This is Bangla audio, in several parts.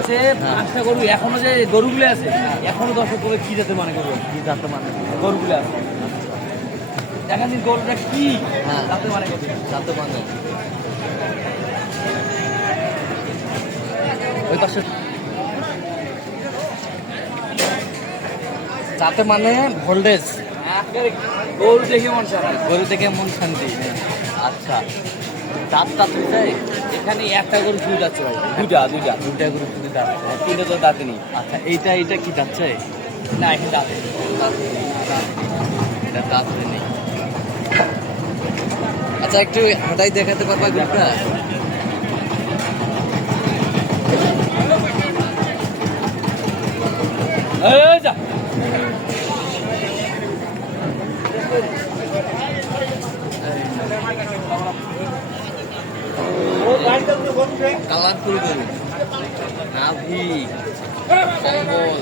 আছে 5টা গরু এখনো যে গরুগুলো আছে এখনো দর্শক করে কি যাতে মনে করবো কি জাতে মানে গরুগুলো আছে দেখেন দিন গরুটা কি যাতে মানে করবে জাতে মানে ওই পাশে জাতে মানে ভোল্টেজ গরু দেখে মন শান্তি গরু থেকে মন শান্তি। আচ্ছা দাঁত দাঁত হয়েছে এখানে একটা গরু শুরু যাচ্ছে ভাই দুইটা গরু শুধু দাঁত। 3টে তো দাঁতে নেই আচ্ছা এইটা কি যাচ্ছে না এখানে দাঁতে নেই। এটা দাঁত নেই। আচ্ছা একটু হাঁটাই দেখাতে পারবা গরুটা? এই যা কালারফুল গরু, নাভি, কম্বল,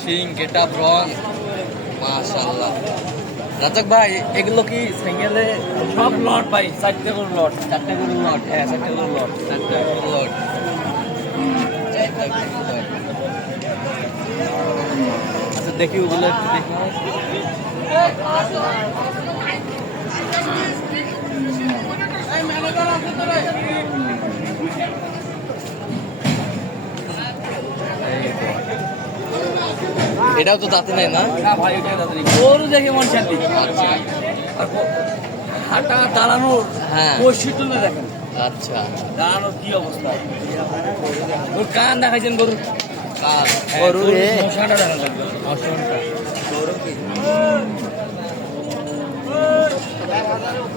শিং, গেটআপ, রং, মাশাআল্লাহ। রাজাক ভাই এগুলো কি সিঙ্গেলে সব লট ভাই 4টে গরু লট 4টে গরু লট? হ্যাঁ 4টে গরু লট 4টে গরু লট। আচ্ছা দেখি ওগুলো একটু দেখি। এটাও তো দাঁতে নেই না? না ভাই এটা দাঁতে নেই গরু দেখে মন শান্তি আচ্ছা হাঁটা দাঁড়ানোর হ্যাঁ বৈশিষ্ট্য দেখেন আচ্ছা দাঁড়ানোর কি অবস্থা ওর কান দেখাইছেন গরু কার গরুর মশাটা দেখা লাগবে অসংখ্য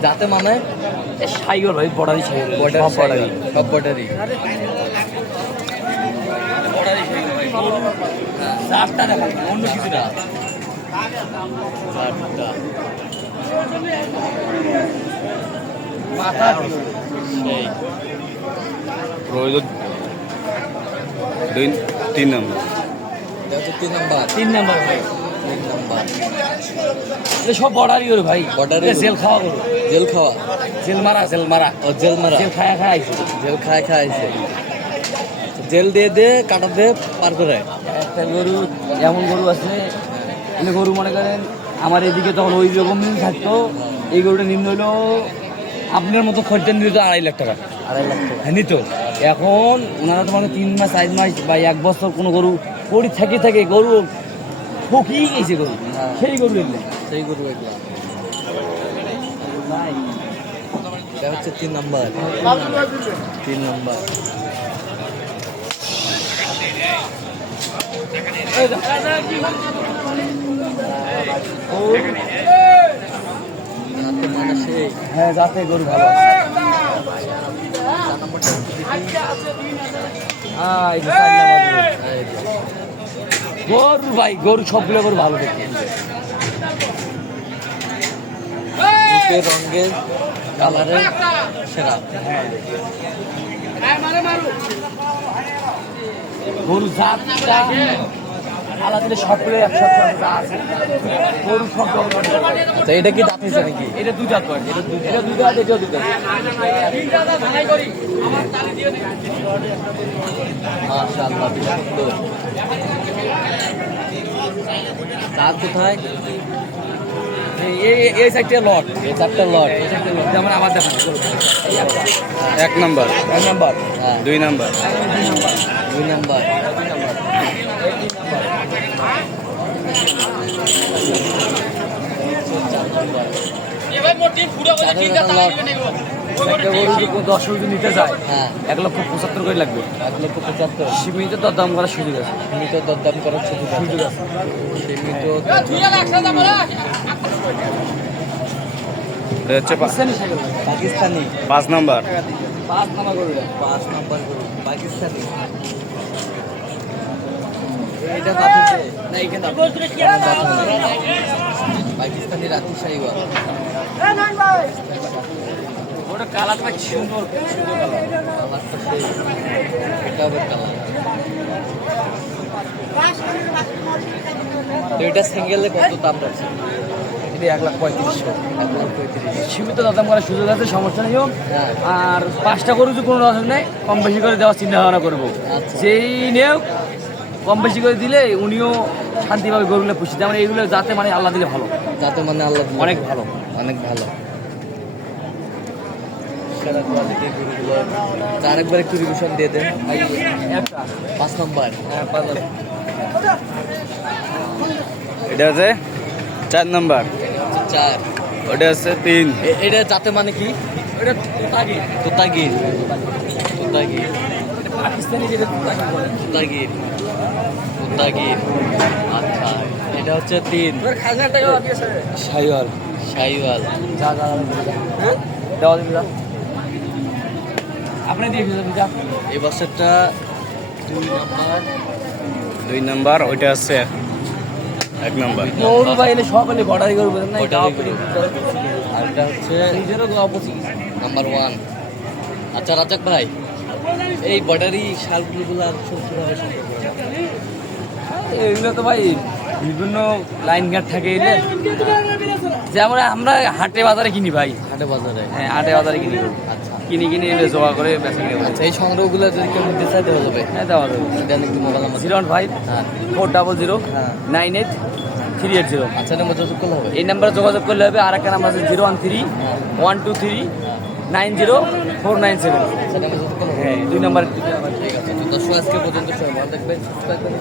যাতে মানে সাইকেল ভাই বর্ডারি সাইকেল সব বর্ডারি সব বর্ডারি। চারটা দেখা অন্য কিছু না চারটা মাথা সেই প্রয়োজন 3 নম্বর। এটা হচ্ছে 3 নাম্বার। 3 নাম্বার ভাই 3 নাম্বার এটা সব বর্ডারি করে ভাই বর্ডারি জেল খাওয়া গরু জেল খাওয়া জেল মারা ও জেল মারা জেল খায়া খাইছে জেল খায় খাইছে জেল দিয়ে দিয়ে কাটা দিয়ে পার করে। একটা গরু এমন গরু আছে মানে গরু মনে করেন আমার এদিকে তখন ওই রকম থাকতো এই গরুটা নিম্ন হলো আপনার মতো খরচা নিত 2.5 লাখ টাকা 2.5 লাখ টাকা হ্যাঁ নিত এখন ওনারা তো মানে 3 মাস 4 মাস বা 1 বছর কোনো গরু পড়ি থেকে গরু ফকিয়ে গেছে গরু হ্যাঁ। সেই গরু এলে সেই গরু এগুলা। এটা হচ্ছে 3 নাম্বার। 3 নাম্বার যাতে মানে সেই হ্যাঁ যাতে গরু ভালো আছে 4 নাম্বারটা একটু দেখি। হ্যাঁ এই যে 4 নাম্বার এই যে। গরু ভাই গরু সবগুলো গরু ভালো দেখে রূপে রঙের কালারের সেরা। গরু জাতটা আলাদা সবগুলো একসাথে আছে গরু সব তো এটা কি দাঁত হয়েছে নাকি? এটা 2 জাত হয় এটা 2 জাত এটা 2 জাত মাশাআল্লাহ বিশাল সুন্দর। চার কোথায়? এই সাইডটা লট এই 4টা লট। যেমন আমার দেখা 1 নম্বর, 1 নাম্বার হ্যাঁ 2 নম্বর, 2 নাম্বার। একটা গরু যদি 10 কেজি নিতে যায় হ্যাঁ 1,75,000 করে লাগবে 1,75,000। সীমিত দরদাম করার সুযোগ আছে সীমিত দরদাম করার সুযোগ আছে। সুযোগ আছে সীমিত এটা হচ্ছে পাকিস্তানি সাইকেল পাকিস্তানি 5 নম্বর। 5 নাম্বার গরু 5 নাম্বার গরু পাকিস্তানি। এটা দাঁত হয়েছে না এখানে পাকিস্তানি রাতি সাইওয়াল। ওটা কালারটা সুন্দর কালারটা সেই এটা হবে কালার। তো এটা সিঙ্গেলে কত দাম রাখছে? এটা 1,35,000। 1,35,000। সীমিত দাম করার সুযোগ আছে, সমস্যা নেই হোক। হ্যাঁ। আর 5টা গরু যদি কোনো অসুবিধা নেই, কম বেশি করে দেওয়ার চিন্তা ভাবনা করবো। আচ্ছা। যেই নেও কম বেশি করে দিলে উনিও শান্তিভাবে গরুগুলো পুষি। যেমন এইগুলো যাতে মানে আল্লাহ দিলে ভালো, যাতে মানে আল্লাহ দিলে অনেক ভালো। অনেক ভালো। সেরা কোয়ালিটির গরুগুলো। আচ্ছা, আরেকবার একটু রিভিশন দিয়ে দেন ভাই। একটা 5 নম্বর। হ্যাঁ, 5 লাখ। এটা আছে 4 নাম্বার, 4। ওটা আছে 3। এটা যাতে মানে কি? এটা তুতাগির। তোতাগির। তোতাগির। পাকিস্তানি যেটা তুতাগির বলে। তোতাগির। তোতাগির। আচ্ছা, এটা হচ্ছে 3। তোর খাজনার টাকা বাকি আছে। শাইওয়াল। শাইওয়াল। যা যা হ্যাঁ দেওয়া দিবি যা। আপনি দিয়ে দিবেন যা। এই বছরটা 2 নাম্বার। 2 নাম্বার, ওইটা আছে 1 নাম্বার। গরু বাইলে সব এলে বর্ডারি গরু বলেন না, বর্ডারি গরু। আর এটা হচ্ছে নিজেরও দোয়া পচি গেছে। নাম্বার 1। আচ্ছা রাজাক ভাই, এই বর্ডারি শালগুলো আর কিভাবে সম্পর্ক? এগুলো তো ভাই বিভিন্ন লাইন ঘাট থাকে এলে, যে আমরা হাটে বাজারে কিনি ভাই। হাটে বাজারে। হ্যাঁ, হাটে বাজারে কিনি গরু। আচ্ছা। কিনে এলে জোয়া করে বেঁচে কিনে। আচ্ছা, এই সংগ্রহগুলো যদি কেউ নিতে চাই দেওয়া যাবে? হ্যাঁ, দেওয়া যাবে। এটা একটু মোবাইল নাম্বার। 015 হ্যাঁ। 400 হ্যাঁ। 98 380। আচ্ছা, এটা মধ্যে যোগ করলে হবে? এই নাম্বারে যোগাযোগ করলে হবে। আর একটা নাম্বার আছে 013 123 90 497। আচ্ছা, এটা মধ্যে যোগ করলে হবে? হ্যাঁ, 2 নাম্বার। ঠিক আছে। তো দর্শক আজকে পর্যন্ত সবাই ভালো থাকবেন, সুস্থ থাকবেন।